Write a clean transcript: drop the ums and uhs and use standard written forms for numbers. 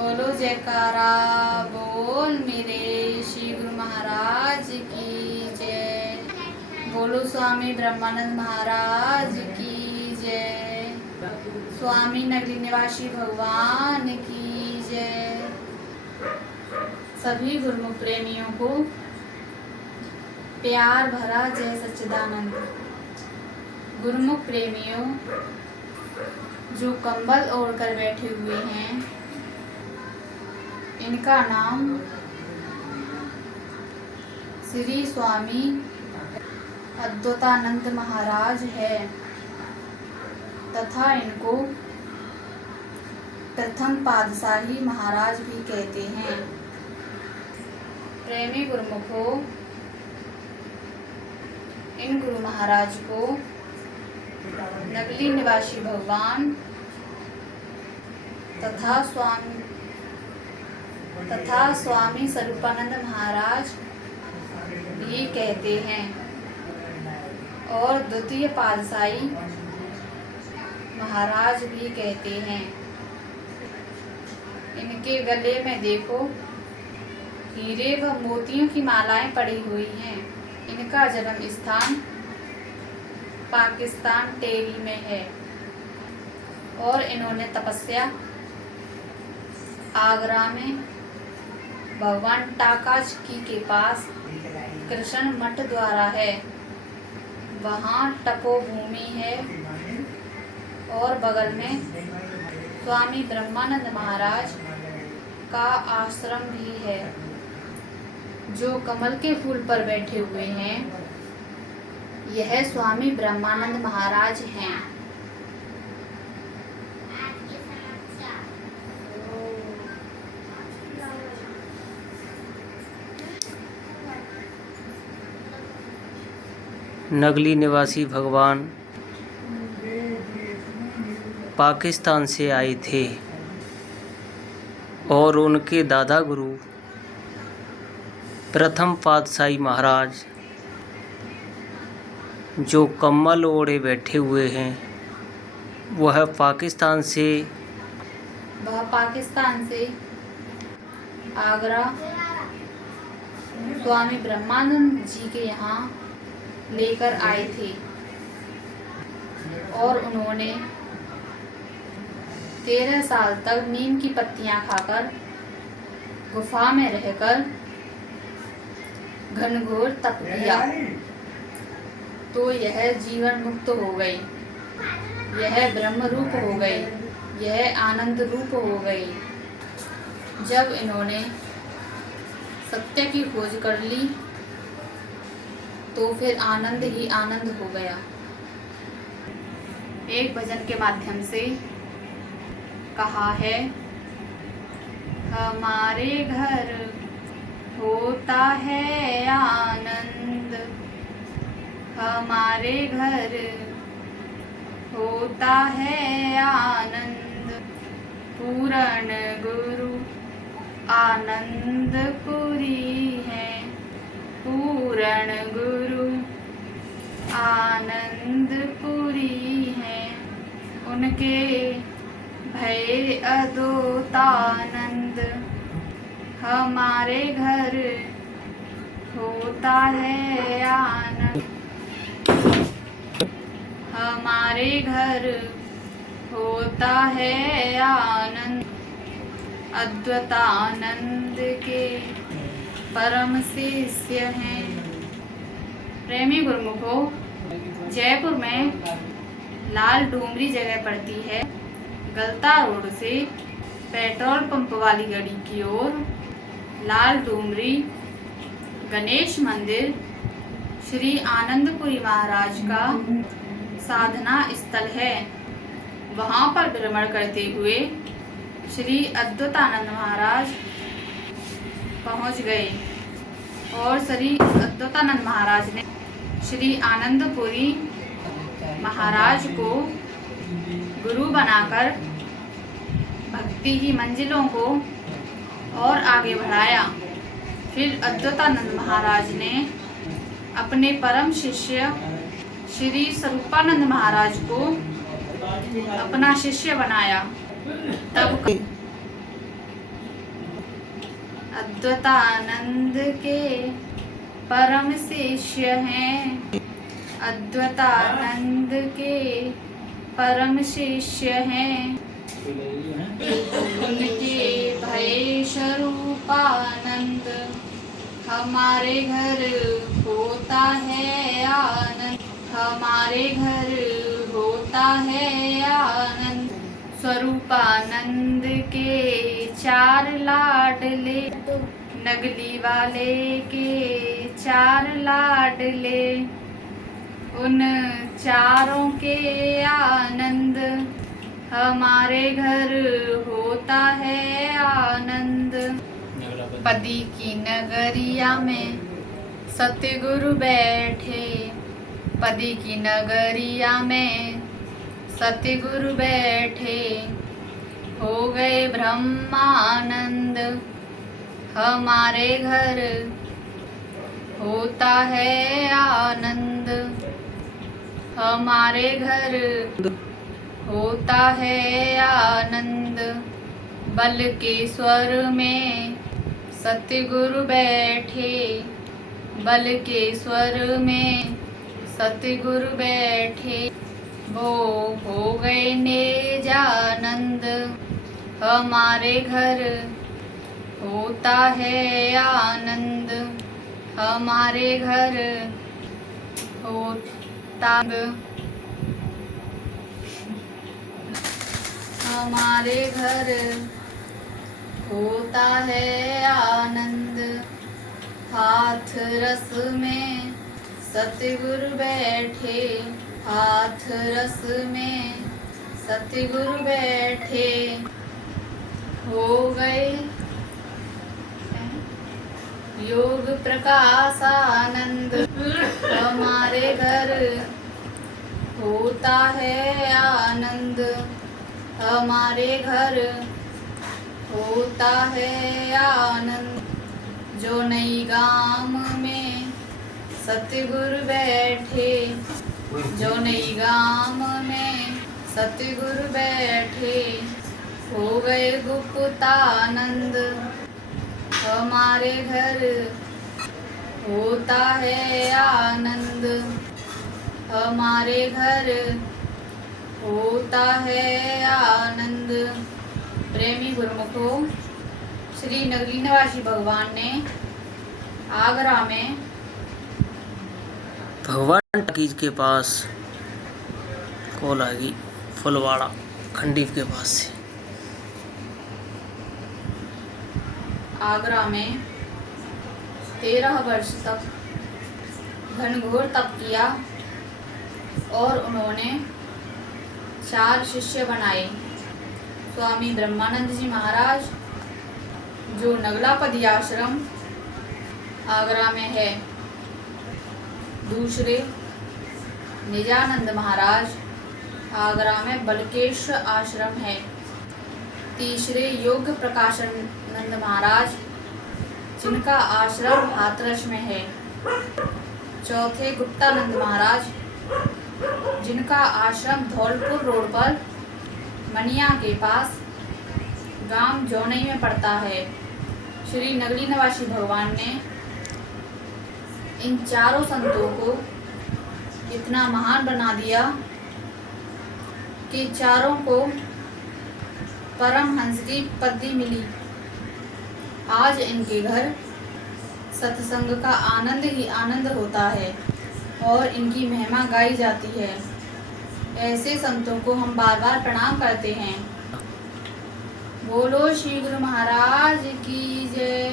बोलो जयकारा बोल मेरे श्री गुरु महाराज की जय। बोलो स्वामी ब्रह्मानंद महाराज की जय। स्वामी नगरी निवासी भगवान की जय। सभी गुरुमुख प्रेमियों को प्यार भरा जय सच्चिदानंद। गुरुमुख प्रेमियों जो कंबल ओढ़कर बैठे हुए हैं, इनका नाम श्री स्वामी अद्वैतानंद महाराज है तथा इनको प्रथम पातशाही महाराज भी कहते हैं। प्रेमी गुरुमुखों, इन गुरु महाराज को नगली निवासी भगवान तथा स्वामी स्वरूपानंद महाराज भी कहते हैं और द्वितीय पातशाही महाराज भी कहते हैं। इनके गले में देखो हीरे व मोतियों की मालाएं पड़ी हुई हैं। इनका जन्म स्थान पाकिस्तान टेरी में है और इन्होंने तपस्या आगरा में भगवान टाकाचकी के पास कृष्ण मठ द्वारा है, वहाँ तपोभूमि है और बगल में स्वामी ब्रह्मानंद महाराज का आश्रम भी है। जो कमल के फूल पर बैठे हुए हैं, यह स्वामी ब्रह्मानंद महाराज हैं। नगली निवासी भगवान पाकिस्तान से आए थे और उनके दादा गुरु प्रथम पातशाही महाराज जो कम्बल ओढ़े बैठे हुए हैं, वह पाकिस्तान से आगरा स्वामी ब्रह्मानंद जी के यहाँ लेकर आए थे और उन्होंने 13 साल तक नीम की पत्तियां खाकर गुफा में रहकर घनघोर तप किया, तो यह जीवन मुक्त हो गई, यह ब्रह्म रूप हो गई, यह आनंद रूप हो गई। जब इन्होंने सत्य की खोज कर ली तो फिर आनंद ही आनंद हो गया। एक भजन के माध्यम से कहा है, हमारे घर होता है आनंद, हमारे घर होता है आनंद, पूर्ण गुरु आनंद पुरी है, पूर्ण गुरु आनंद पुरी है, उनके भय अद्वैतानंद, हमारे घर होता है आनंद, हमारे घर होता है आनंद। अद्वैतानंद के परम शिष्य हैं। प्रेमी गुरुमुखों, जयपुर में लाल डूमरी जगह पड़ती है। गलता रोड से पेट्रोल पंप वाली गली की ओर लाल डूमरी गणेश मंदिर श्री आनंदपुरी महाराज का साधना स्थल है। वहाँ पर भ्रमण करते हुए श्री अद्वैतानंद महाराज पहुँच गए और श्री अद्वैतानंद महाराज ने श्री आनंदपुरी महाराज को गुरु बनाकर भक्ति की मंजिलों को और आगे बढ़ाया। फिर अद्वैतानंद महाराज ने अपने परम शिष्य श्री स्वरूपानंद महाराज को अपना शिष्य बनाया। तब अद्वैतानंद के परम शिष्य हैं। अद्वैतानंद के परम शिष्य हैं। उनके भय स्वरूपानंद हमारे घर होता है आनंद। हमारे घर होता है आनंद। स्वरूपानंद के 4 लाडले, नगली वाले के 4 लाडले, उन चारों के आनंद हमारे घर होता है आनंद। पदी की नगरिया में सतगुरु बैठे। पदी की नगरिया में सतगुरु बैठे। हो गए ब्रह्मानंद हमारे घर होता है आनंद। हमारे घर होता है आनंद। बल के स्वर में सतगुरु बैठे। बल के स्वर में सतगुरु बैठे। वो हो गए निजानंद हमारे घर होता है आनंद। हमारे घर होता हमारे घर होता है आनंद। हाथ रस में सतगुरु बैठे। हाथ रस में सतगुरु बैठे। हो गए योग प्रकाश आनंद हमारे घर होता है आनंद। हमारे घर होता है आनंद। जो नई गाम में सतगुरु बैठे। जो नई गाम में सतगुरु बैठे। हो गए गुप्तानंद हमारे घर होता है आनंद। हमारे घर होता है आनंद। प्रेमी गुरुमुखों, श्री नगली निवासी भगवान ने आगरा में भगवान टकीज के पास कॉल आ गई, फुलवाड़ा खंडीव के पास से। आगरा में 13 वर्ष तक घनघोर तप किया और उन्होंने 4 शिष्य बनाए। स्वामी ब्रह्मानंद जी महाराज, जो नगलापदी आश्रम आगरा में है। दूसरे निजानंद महाराज, आगरा में बलकेश्वर आश्रम है। तीसरे योग प्रकाशानंद महाराज, जिनका आश्रम हाथरस में है। चौथे गुप्तानंद महाराज, जिनका आश्रम धौलपुर रोड पर मनिया के पास गांव जौनई में पड़ता है। श्री नगली निवासी भगवान ने इन चारों संतों को इतना महान बना दिया कि चारों को परमहंस की पदवी मिली। आज इनके घर सत्संग का आनंद ही आनंद होता है और इनकी महिमा गाई जाती है। ऐसे संतों को हम बार बार प्रणाम करते हैं। बोलो श्री गुरु महाराज की जय।